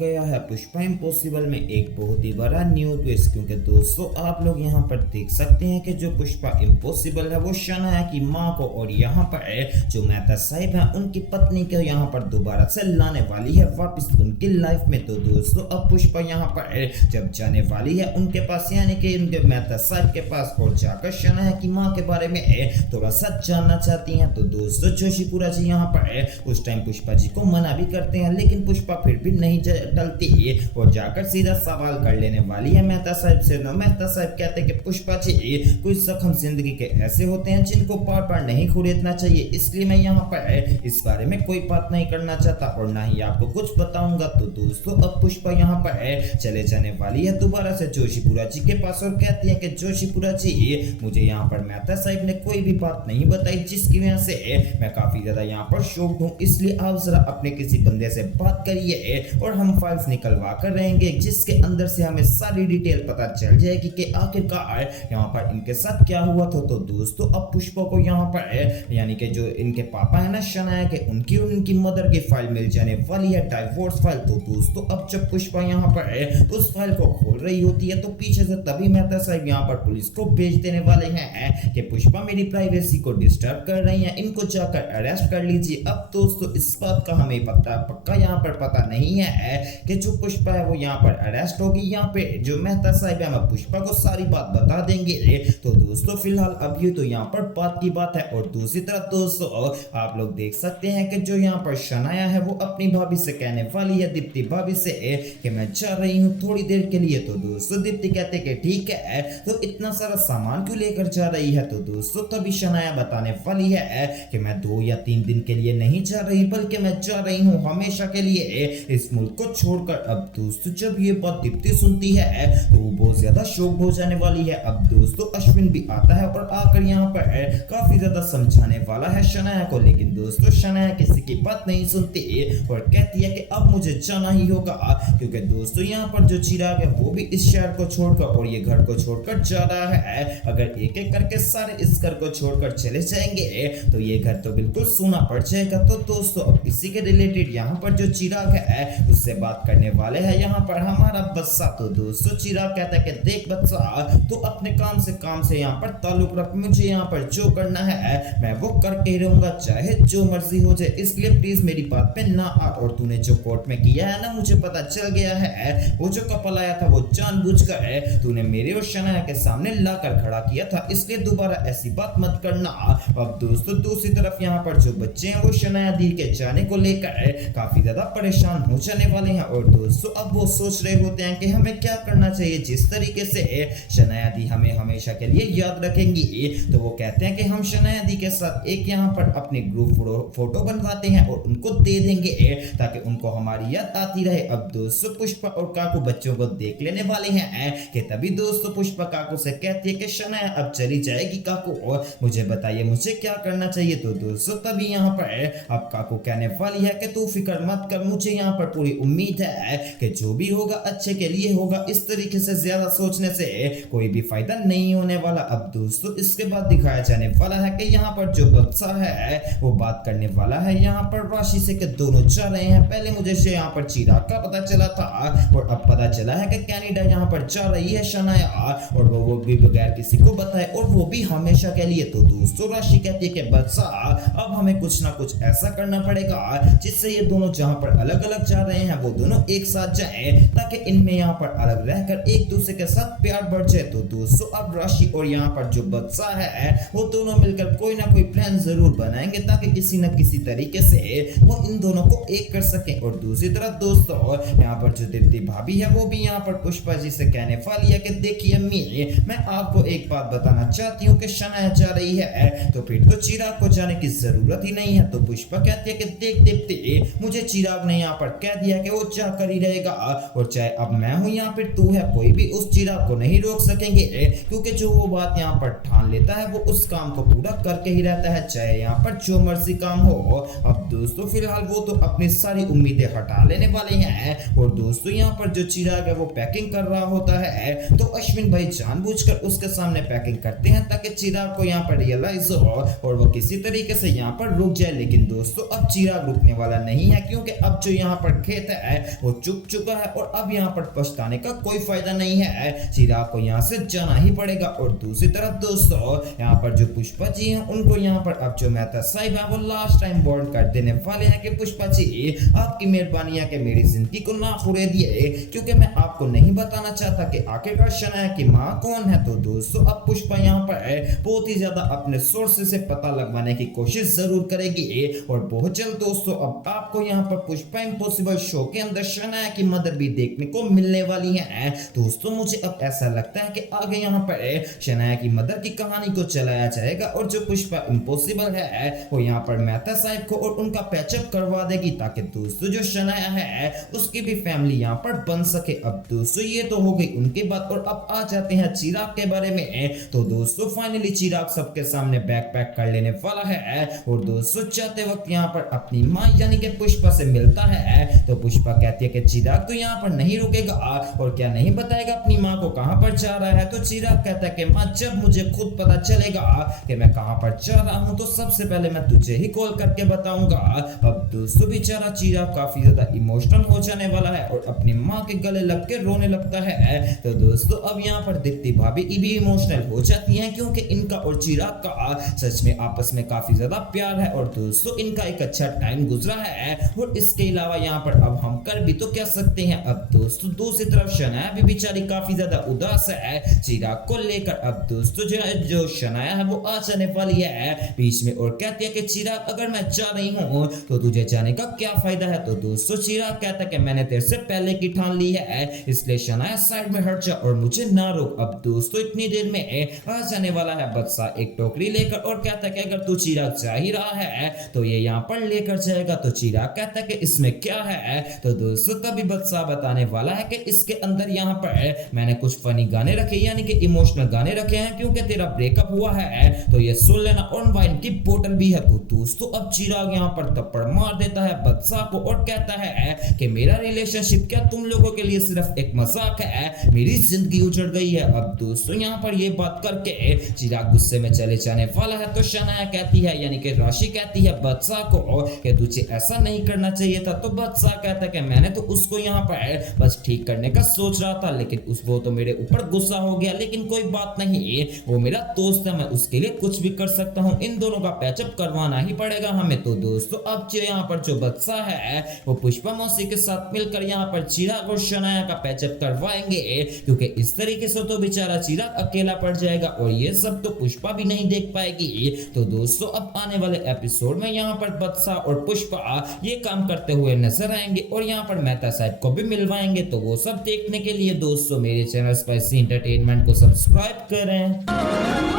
गया है पुष्पा इम्पॉसिबल में एक बहुत ही बड़ा न्यू ट्विस्ट, क्योंकि दोस्तों आप लोग यहाँ पर देख सकते हैं कि जो पुष्पा इम्पॉसिबल है वो शनाया की माँ को और यहाँ पर जो मेहता साहिब है उनकी पत्नी को यहाँ पर दोबारा से लाने वाली है वापस उनकी लाइफ में। तो दोस्तों अब पुष्पा यहाँ पर जब जाने वाली है उनके पास, यानी कि उनके मेहता साहिब के पास, और जाकर शनाया की माँ के बारे में थोड़ा सा जानना चाहती हैं। तो दोस्तों जोशीपुरा जी यहाँ पर उस टाइम पुष्पा जी को मना भी करते हैं, लेकिन पुष्पा फिर भी नहीं टलती है और जाकर सीधा सवाल कर लेने वाली है मेहता साहिब से। मेहता साहिब कहते हैं कि पुष्पा जी कुछ जख्म जिंदगी के ऐसे होते हैं जिनको बार बार नहीं खुरेदना चाहिए, इसलिए मैं यहाँ पर इस बारे में कोई बात नहीं करना चाहता और ना ही आपको कुछ बताऊंगा। तो दोस्तों अब पुष्पा यहाँ पर चले जाने वाली है दोबारा से जोशीपुरा जी के पास और कहती है कि जोशीपुरा जी मुझे यहाँ पर मेहता साहिब ने कोई भी बात नहीं बताई जिसकी वजह से मैं काफी ज्यादा यहाँ पर शॉक्ड हूँ, इसलिए आप जरा अपने किसी बंदे से बात करिए और हम फाइल्स निकलवा कर रहेंगे जिसके अंदर से हमें सारी डिटेल पता चल जाएगी कि आखिरकार यहाँ पर इनके साथ क्या हुआ था। तो दोस्तों अब पुष्पा को यहाँ पर यानी कि जो इनके पापा है ना शनाया के, उनकी और उनकी मदर की फाइल मिल जाने वाली है, डाइवोर्स फाइल। तो दोस्तों अब जब पुष्पा यहाँ पर उस फाइल को खोल रही होती है तो पीछे से तभी मेहता साहब यहाँ पर पुलिस को भेज देने वाले हैं कि पुष्पा मेरी प्राइवेसी को डिस्टर्ब कर रही है, इनको जाकर अरेस्ट कर लीजिए। अब दोस्तों इस बात का हमें पक्का यहाँ पर पता नहीं है कि जो पुष्पा है वो यहाँ पर अरेस्ट होगी। यहाँ पे जो मेहता साहब है पुष्पा को सारी बात बता देंगे। तो दोस्तों फिलहाल अब ये तो यहाँ पर बात की बात है, और दूसरी तरफ दोस्तों आप लोग देख सकते हैं कि जो यहाँ पर शनाया है वो अपनी भाभी से कहने वाली है, दीप्ति भाभी से, कि मैं जा रही हूँ थोड़ी देर के लिए। तो दोस्तों दीप्ति कहते कि ठीक है, तो इतना सारा सामान क्यों लेकर जा रही है। तो दोस्तों तभी शनाया बताने वाली है कि मैं 2 या 3 दिन के लिए नहीं जा रही, बल्कि मैं जा रही हूँ हमेशा के लिए इस मुल्क को छोड़कर। अब दोस्तों जब ये बात दीप्ति सुनती है तो वो बहुत ज्यादा शॉक्ड हो जाने वाली है। अब दोस्तों अश्विन भी आता है और आकर यहाँ पर काफी ज्यादा समझाने वाला है शनाया को, लेकिन दोस्तों शनाया किसी की बात नहीं सुनती और कहती है कि अब मुझे जाना ही होगा, क्योंकि दोस्तों यहाँ पर जो चिराग है वो भी इस शहर को छोड़कर और ये घर को छोड़कर जा रहा है। अगर एक एक करके सारे इस घर को छोड़कर चले जाएंगे तो ये घर तो बिल्कुल सूना पड़ जाएगा। तो दोस्तों अब इसी के रिलेटेड यहाँ पर जो चिराग है उससे बात करने वाले हैं यहाँ पर हमारा बच्चा। तो दोस्तों चिराग कहता है कि देख बच्चा, तो अपने काम से यहाँ पर ताल्लुक रख, मुझे यहाँ पर जो करना है मैं वो करके रहूंगा चाहे जो मर्जी हो जाए, इसलिए प्लीज मेरी बात पे ना आ। और तूने जो कोर्ट में किया है ना, मुझे पता चल गया है, वो जो कपल आया था वो जानबूझकर तूने मेरे और शनाया के सामने लाकर खड़ा किया था, इसलिए दोबारा ऐसी बात मत करना। अब दोस्तों दूसरी तरफ यहाँ पर जो बच्चे हैं वो शनाया दी के जाने को लेकर काफी ज्यादा परेशान हो जाने वाले हैं, और दोस्तों अब वो सोच रहे होते हैं कि हमें क्या करना चाहिए, जिस तरीके से शनाया दी हमें हमेशा के लिए याद रखेंगी। तो वो कहते हैं कि हम शनाया दी के साथ एक यहाँ पर अपने ग्रुप फोटो बनवाते हैं और उनको दे देंगे ताकि उनको हमारी याद आती रहे। अब दोस्तों पुष्पा और काकू बच्चों को देख लेने वाले हैं कि तभी दोस्तों पुष्पा काकू से कहती है कि शनाया अब चली जाएगी काकू, और मुझे बताइए मुझे क्या करना चाहिए। तो दोस्तों तभी यहाँ पर अब काकू कहने वाली है कि तू फिक्र मत कर, मुझे यहाँ पर पूरी उम्मीद है कि जो भी होगा अच्छे के लिए होगा, इस तरीके से ज्यादा सोचने से कोई भी फायदा नहीं होने वाला। अब दोस्तों इसके बाद दिखाया जाने वाला है कि यहाँ पर जो बच्चा है वो बात करने वाला है यहाँ पर राशि से कि दोनों जा रहे हैं। पहले मुझे से यहाँ पर चिराग का पता चला था और अब पता चला है कि कनाडा यहाँ पर जा रही है शनाया, और वो भी बगैर किसी को बताए, और वो भी हमेशा के लिए। तो दोस्तों राशि कहती है कि बच्चा अब हमें कुछ ना कुछ ऐसा करना पड़ेगा जिससे ये दोनों जहाँ पर अलग अलग जा रहे हैं वो दोनों एक साथ जाए, ताकि इनमें यहाँ पर अलग रहकर एक दूसरे के साथ प्यार बढ़ जाए। तो दोस्तों अब राशि और यहाँ पर जो बच्चा है वो दोनों मिलकर कोई ना कोई प्लान जरूर बनाएंगे ताकि किसी न किसी तरीके से वो इन दोनों को एक कर सके। और दूसरी तरफ दोस्तों यहाँ पर जो दीप्ति भाभी है वो भी यहाँ पर पुष्पा जी से कहने वाली है कि देखिए अम्मी, मैं आपको एक बात बताना चाहती हूँ कि शनाया जा रही है तो फिर तो चिराग को जाने की जरूरत ही नहीं है। तो पुष्पा कहती है कि देख दीप्ति, मुझे चिराग ने यहाँ पर कह दिया कि वो जा कर ही रहेगा, और चाहे अब मैं हूँ यहाँ पर तू है, कोई भी उस चिराग को नहीं रोक सकेंगे, क्योंकि जो वो बात यहाँ पर ठान लेता है वो उस काम को पूरा करके ही रहता है, चाहे यहाँ पर जो मर्जी काम हो। अब दोस्तों फिलहाल वो तो अपनी सारी उम्मीदें हटा लेने वाले हैं, और दोस्तों यहाँ पर जो चिराग है वो पैकिंग कर रहा होता है, तो अश्विन भाई जानबूझकर उसके सामने पैकिंग करते हैं ताकि चिराग को यहाँ पर रियलाइज हो और वो किसी तरीके से यहाँ पर रुक जाए। लेकिन दोस्तों अब चिराग रुकने वाला नहीं है, क्योंकि अब जो यहाँ पर खेत है है वो चुक चुका है और अब यहाँ पर पछताने का कोई फायदा नहीं है। चिराग को यहाँ से जाना ही पड़ेगा। और दूसरी तरफ दोस्तों यहाँ पर जो पुष्पा जी हैं उनको यहाँ पर अब जो मेहता साहिब है वो लास्ट टाइम वार्न कर देने वाले हैं कि पुष्पा जी आपकी मेहरबानी है कि मेरी जिंदगी को ना खुरे दिए, क्योंकि मैं आपको नहीं बताना चाहता कि आखिरकार शनाया की माँ कौन है। तो दोस्तों अब पुष्पा यहाँ पर बहुत ही ज्यादा अपने सोर्स से पता लगवाने की कोशिश जरूर करेगी और बहुत जल्द दोस्तों अब आपको यहाँ पर पुष्पा इम्पॉसिबल शो के अंदर शनाया की मदर भी देखने को मिलने वाली है। दोस्तों मुझे अब ऐसा लगता है कि आगे यहाँ पर शनाया की मदर की कहानी को चलाया जाएगा और जो पुष्पा इम्पॉसिबल है वो यहाँ पर मेहता साहब को और उनका पैचअप करवा देगी ताकि दोस्तों जो शनाया है उसकी भी फैमिली यहाँ पर बन सके। अब दोस्तों ये तो हो गई उनकी बात और अब आ जाते हैं चिराग के बारे में। तो दोस्तों फाइनली चिराग सबके सामने बैग पैक कर लेने वाला है और दोस्तों जाते वक्त यहाँ पर अपनी माँ यानी कि पुष्पा से मिलता है। तो पुष्पा कहती है कि चिराग तो यहाँ पर नहीं रुकेगा और क्या नहीं बताएगा अपनी माँ को कहाँ पर जा रहा है। तो चिराग कहता है कि माँ जब मुझे खुद पता चलेगा कि मैं कहाँ पर जा रहा हूँ तो सबसे पहले मैं तुझे ही कॉल करके बताऊंगा। अब दोस्तों बेचारा चिराग काफी ज्यादा इमोशनल हो जाने वाला है और अपनी माँ के गले लग के रोने लगता है। तो दोस्तों अब यहाँ पर दीप्ति भाभी भी इमोशनल हो जाती हैं क्योंकि इनका और चिराग का सच में आपस में काफी ज्यादा प्यार है और दोस्तों इनका एक अच्छा टाइम गुजरा है। और इसके अलावा यहाँ पर अब हम कर भी तो क्या सकते हैं। अब दोस्तों दूसरी तरफ शनाया भी बेचारी काफी ज्यादा उदास है चिराग को लेकर। अब दोस्तों जो शनाया है वो आ जाने वाली है बीच में और कहती है कि चिराग अगर मैं जा रही हूँ तो तुझे जाने का क्या फायदा है। तो दोस्तों चिराग कहता है कि मैंने तेरे से पहले की ठान ली है इसलिए शनाया साइड में हट जा और मुझे ना रोक। अब दोस्तों इतनी देर में आ जाने वाला है बदसा एक टोकरी लेकर और कहता है कि अगर तू चिराग जा ही रहा है तो ये यहाँ पर लेकर जाएगा। तो चिराग कहता है कि इसमें क्या है। तो दोस्तों तभी बदसा बताने वाला है कि इसके अंदर यहाँ पर मैंने कुछ फनी गाने रखे यानी कि इमोशनल गाने रखे हैं क्योंकि तेरा ब्रेकअप हुआ है तो ये सुन लेना और वाइन की बोतल भी है। तो दोस्तों अब चिराग यहाँ पर थप्पड़ मार देता है बदसा को और कहता है कि मेरा रिलेशनशिप क्या तुम लोगों के लिए सिर्फ एक मजाक है, मेरी जिंदगी उजड़ गई है। अब दोस्तों यहाँ पर ये बात करके चिराग गुस्से में चले जाने वाला है। तो शनाया कहती है यानी कि राशि कहती है बदसा को कि तुझे ऐसा नहीं करना चाहिए था। तो बदसा कहता है कि मैंने तो उसको यहाँ पर बस ठीक करने का सोच रहा था लेकिन वो तो मेरे ऊपर गुस्सा हो गया, लेकिन कोई बात नहीं वो मेरा दोस्त है, मैं उसके लिए कुछ भी कर सकता हूँ, इन दोनों का पैचअप करवाना ही पड़ेगा हमें। तो दोस्तों अब यहाँ पर जो बदसा है वो पुष्पा मौसी के साथ मिलकर यहाँ पर चिराग और शनाया का पैचअप करवाएंगे क्योंकि इस तरीके से तो बेचारा चिराग अकेला पड़ जाएगा और ये सब तो पुष्पा भी नहीं देख पाएगी। तो दोस्तों अब आने वाले एपिसोड में यहाँ पर बदसा और पुष्पा ये काम करते हुए नजर आएंगे और यहाँ पर मेहता साहब को भी मिलवाएंगे। तो वो सब देखने के लिए दोस्तों मेरे चैनल स्पाइसी एंटरटेनमेंट को सब्सक्राइब करें।